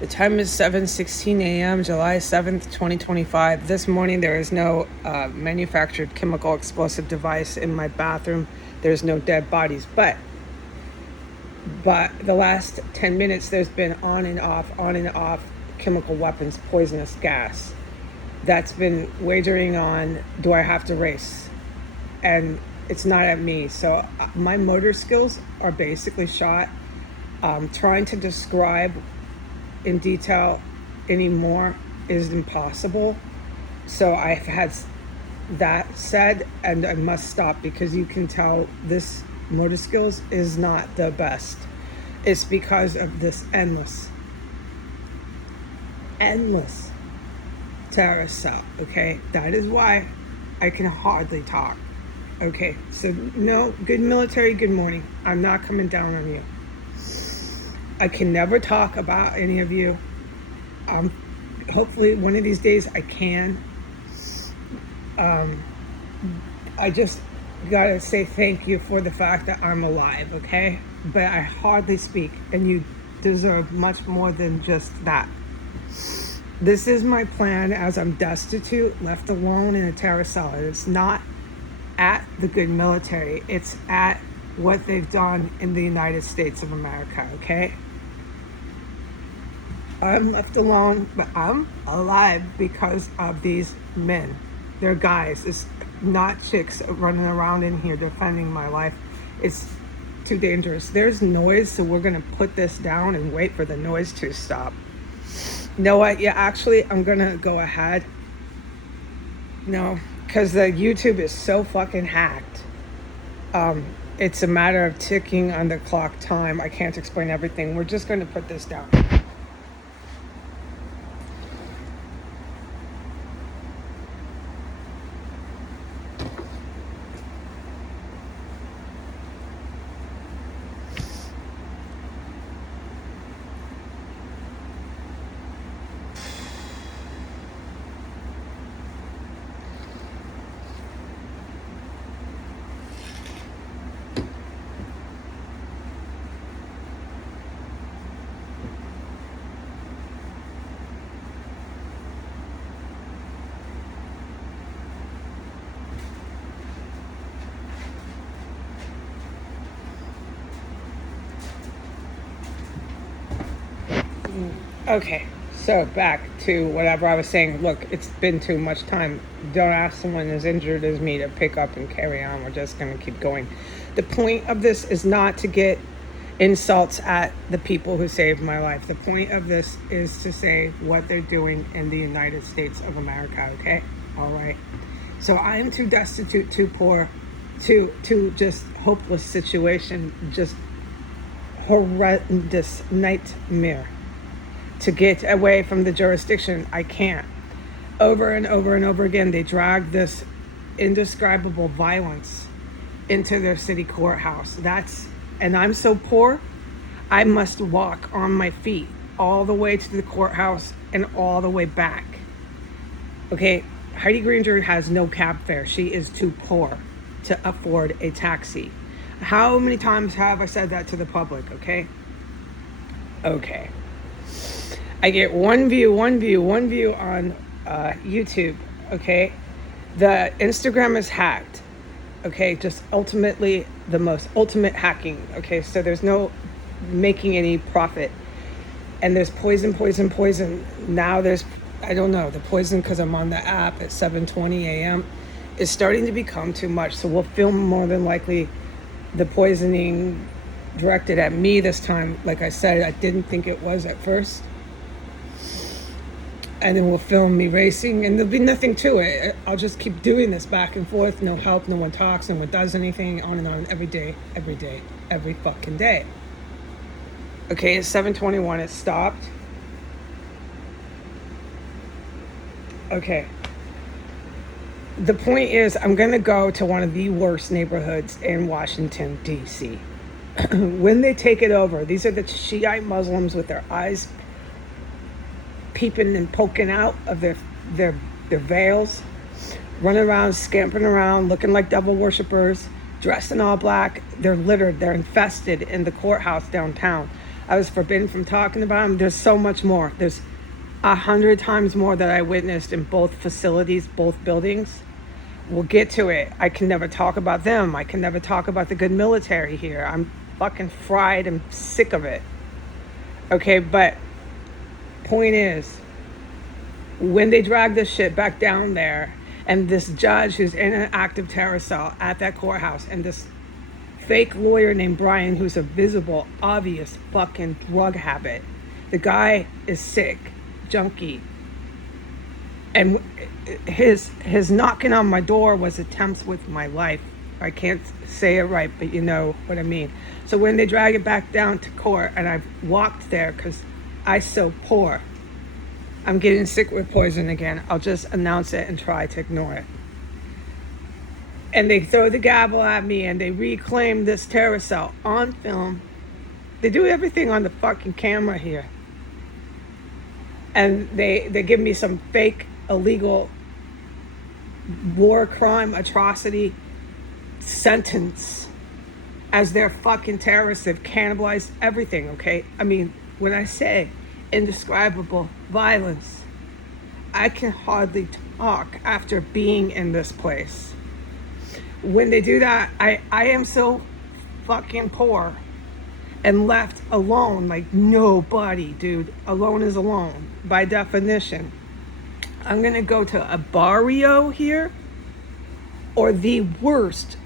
The time is 7:16 a.m., July 7th, 2025. This morning, there is no manufactured chemical explosive device in my bathroom. There's no dead bodies. But the last 10 minutes, there's been on and off chemical weapons, poisonous gas. That's been wagering on, do I have to race? And it's not at me. So my motor skills are basically shot. Trying to describe in detail anymore is impossible. So I've had that said, and I must stop because you can tell this motor skills is not the best. It's because of this endless terrorist out, okay? That is why I can hardly talk. Okay, so no, good military, good morning. I'm not coming down on you. I can never talk about any of you. Hopefully one of these days I can. I just gotta say thank you for the fact that I'm alive, okay? But I hardly speak, and you deserve much more than just that. This is my plan as I'm destitute, left alone in a terror cell. It's not at the good military. It's at what they've done in the United States of America, okay? I'm left alone, but I'm alive because of these men. They're guys. It's not chicks running around in here defending my life. It's too dangerous. There's noise, so we're going to put this down and wait for the noise to stop. You know what? Yeah, actually, I'm going to go ahead. No, because the YouTube is so fucking hacked. It's a matter of ticking on the clock time. I can't explain everything. We're just going to put this down. Okay, so back to whatever I was saying. Look, it's been too much time. Don't ask someone as injured as me to pick up and carry on. We're just going to keep going. The point of this is not to get insults at the people who saved my life. The point of this is to say what they're doing in the United States of America, okay? All right. So I am too destitute, too poor, too just hopeless situation, just horrendous nightmare to get away from the jurisdiction. I can't. Over and over and over again, they drag this indescribable violence into their city courthouse. And I'm so poor, I must walk on my feet all the way to the courthouse and all the way back. Okay, Heidi Granger has no cab fare. She is too poor to afford a taxi. How many times have I said that to the public, okay? Okay. I get one view on YouTube, okay? The Instagram is hacked, okay? Just ultimately the most ultimate hacking, okay? So there's no making any profit. And there's poison. Now there's, I don't know, the poison because I'm on the app at 7:20 a.m. is starting to become too much. So we'll film more than likely the poisoning directed at me this time. Like I said, I didn't think it was at first. And then we'll film me racing, and there'll be nothing to it. I'll just keep doing this back and forth. No help, no one talks, no one does anything, on and on, every day, every fucking day. Okay, it's 7:21, it stopped. Okay. The point is, I'm gonna go to one of the worst neighborhoods in Washington, D.C. When they take it over, these are the Shiite Muslims with their eyes peeping and poking out of their veils, running around, scampering around, looking like devil worshippers, dressed in all black. They're littered, they're infested in the courthouse downtown. I was forbidden from talking about them. There's so much more. There's 100 times more that I witnessed in both facilities, both buildings. We'll get to it. I can never talk about them. I can never talk about the good military here. I'm fucking fried and sick of it. Okay, but point is, when they drag this shit back down there, and this judge who's in an active terror cell at that courthouse, and this fake lawyer named Brian who's a visible, obvious fucking drug habit. The guy is sick, junkie. And his knocking on my door was attempts with my life. I can't say it right, but you know what I mean. So when they drag it back down to court, and I've walked there because I so poor, I'm getting sick with poison again. I'll just announce it and try to ignore it. And they throw the gavel at me and they reclaim this terror cell on film. They do everything on the fucking camera here. And they give me some fake, illegal war crime, atrocity sentence as their fucking terrorists. They've cannibalized everything, okay? I mean, when I say indescribable violence, I can hardly talk after being in this place. When they do that, I am so fucking poor and left alone, like nobody, dude. Alone is alone, by definition. I'm gonna go to a barrio here, or the worst,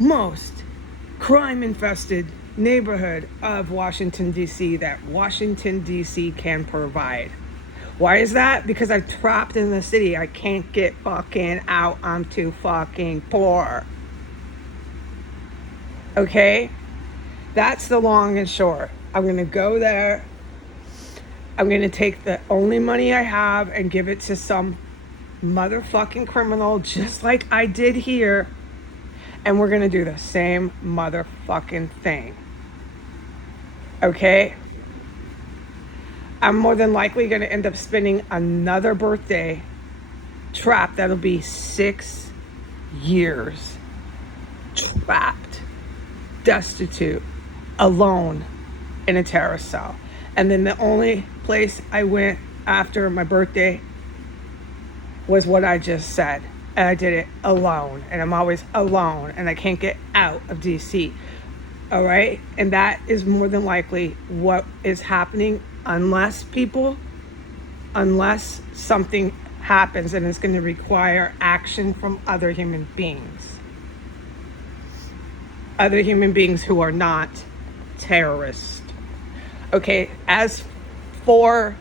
most crime-infested neighborhood of Washington, D.C. that Washington, D.C. can provide. Why is that? Because I'm trapped in the city. I can't get fucking out. I'm too fucking poor. Okay? That's the long and short. I'm going to go there. I'm going to take the only money I have and give it to some motherfucking criminal, just like I did here. And we're going to do the same motherfucking thing. Okay? I'm more than likely going to end up spending another birthday trapped. That'll be 6 years. Trapped, destitute, alone in a terror cell. And then the only place I went after my birthday was what I just said. And I did it alone. And I'm always alone. And I can't get out of DC. All right? And that is more than likely what is happening unless something happens and it's going to require action from other human beings. Other human beings who are not terrorists. Okay, as for,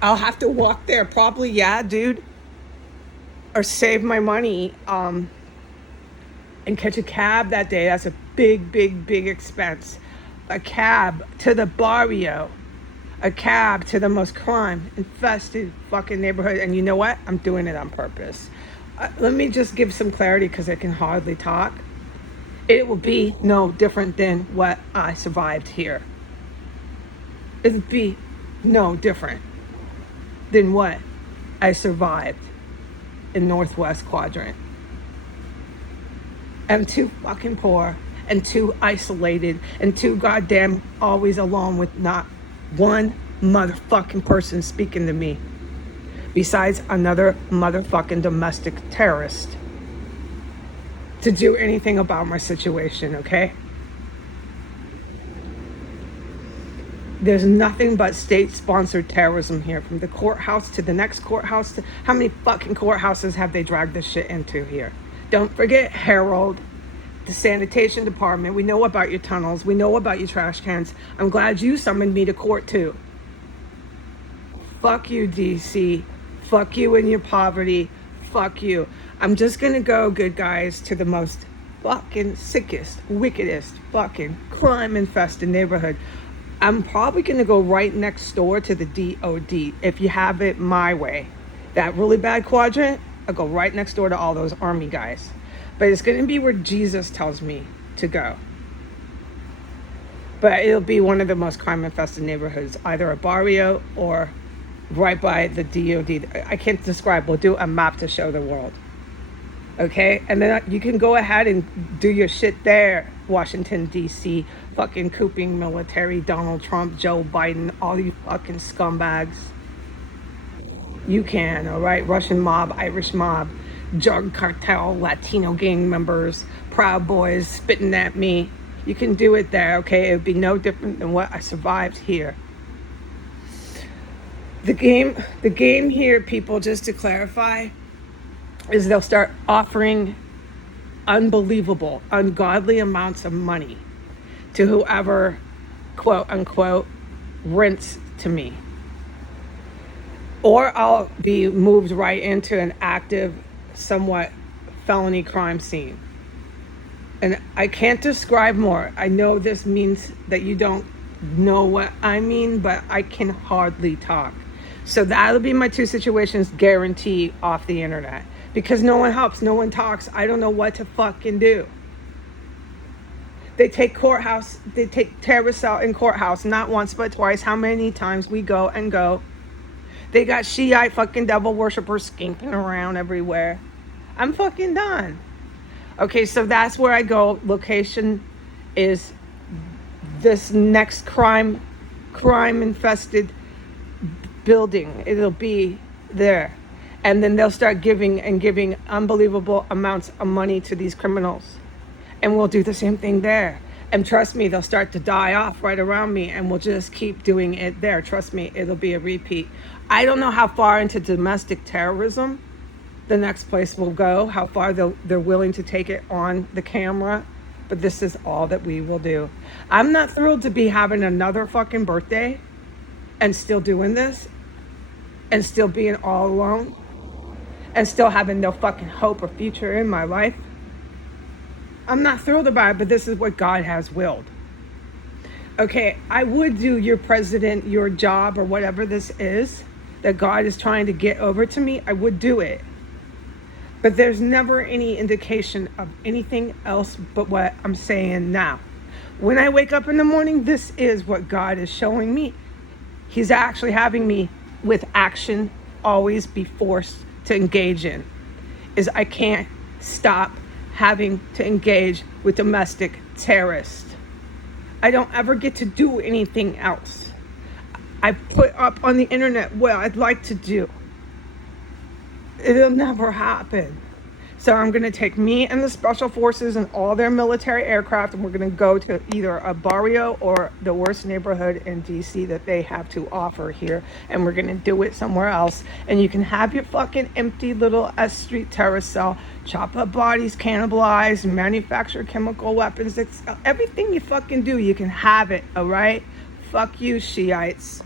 I'll have to walk there probably, yeah, dude. Or save my money and catch a cab that day. That's a big, big, big expense. A cab to the barrio. A cab to the most crime-infested fucking neighborhood. And you know what? I'm doing it on purpose. Let me just give some clarity because I can hardly talk. It will be no different than what I survived here. It would be no different than what I survived in Northwest Quadrant. I'm too fucking poor and too isolated and too goddamn always alone with not one motherfucking person speaking to me besides another motherfucking domestic terrorist to do anything about my situation, okay? There's nothing but state-sponsored terrorism here, from the courthouse to the next courthouse. How many fucking courthouses have they dragged this shit into here? Don't forget Harold, the sanitation department. We know about your tunnels. We know about your trash cans. I'm glad you summoned me to court too. Fuck you, DC. Fuck you and your poverty. Fuck you. I'm just gonna go, good guys, to the most fucking sickest, wickedest, fucking crime-infested neighborhood. I'm probably gonna go right next door to the DOD if you have it my way. That really bad quadrant, I'll go right next door to all those army guys. But it's gonna be where Jesus tells me to go. But it'll be one of the most crime-infested neighborhoods, either a barrio or right by the DOD. I can't describe. We'll do a map to show the world. Okay, and then you can go ahead and do your shit there, Washington D.C. fucking cooping military, Donald Trump, Joe Biden, all you fucking scumbags. You can, all right, Russian mob, Irish mob, drug cartel, Latino gang members, Proud Boys spitting at me. You can do it there, okay? It would be no different than what I survived here. The game here, people, just to clarify, is they'll start offering unbelievable, ungodly amounts of money to whoever, quote unquote, rents to me. Or I'll be moved right into an active, somewhat felony crime scene. And I can't describe more. I know this means that you don't know what I mean, but I can hardly talk. So that'll be my two situations guaranteed off the internet. Because no one helps, no one talks. I don't know what to fucking do. They take terrorists out in courthouse, not once but twice. How many times we go and go. They got Shiite fucking devil worshippers skinking around everywhere. I'm fucking done. Okay, so that's where I go. Location is this next crime infested building. It'll be there. And then they'll start giving unbelievable amounts of money to these criminals. And we'll do the same thing there. And trust me, they'll start to die off right around me, and we'll just keep doing it there. Trust me, it'll be a repeat. I don't know how far into domestic terrorism the next place will go, how far they're willing to take it on the camera, but this is all that we will do. I'm not thrilled to be having another fucking birthday and still doing this and still being all alone and still having no fucking hope or future in my life. I'm not thrilled about it, but this is what God has willed. Okay, I would do your president, your job, or whatever this is that God is trying to get over to me. I would do it. But there's never any indication of anything else but what I'm saying now. When I wake up in the morning, this is what God is showing me. He's actually having me with action always be forced to engage in. Is I can't stop having to engage with domestic terrorists. I don't ever get to do anything else. I put up on the internet what I'd like to do. It'll never happen. So I'm going to take me and the special forces and all their military aircraft, and we're going to go to either a barrio or the worst neighborhood in DC that they have to offer here, and we're going to do it somewhere else. And you can have your fucking empty little S Street terrorist cell, chop up bodies, cannibalize, manufacture chemical weapons. It's everything you fucking do, you can have it, all right? Fuck you, Shiites.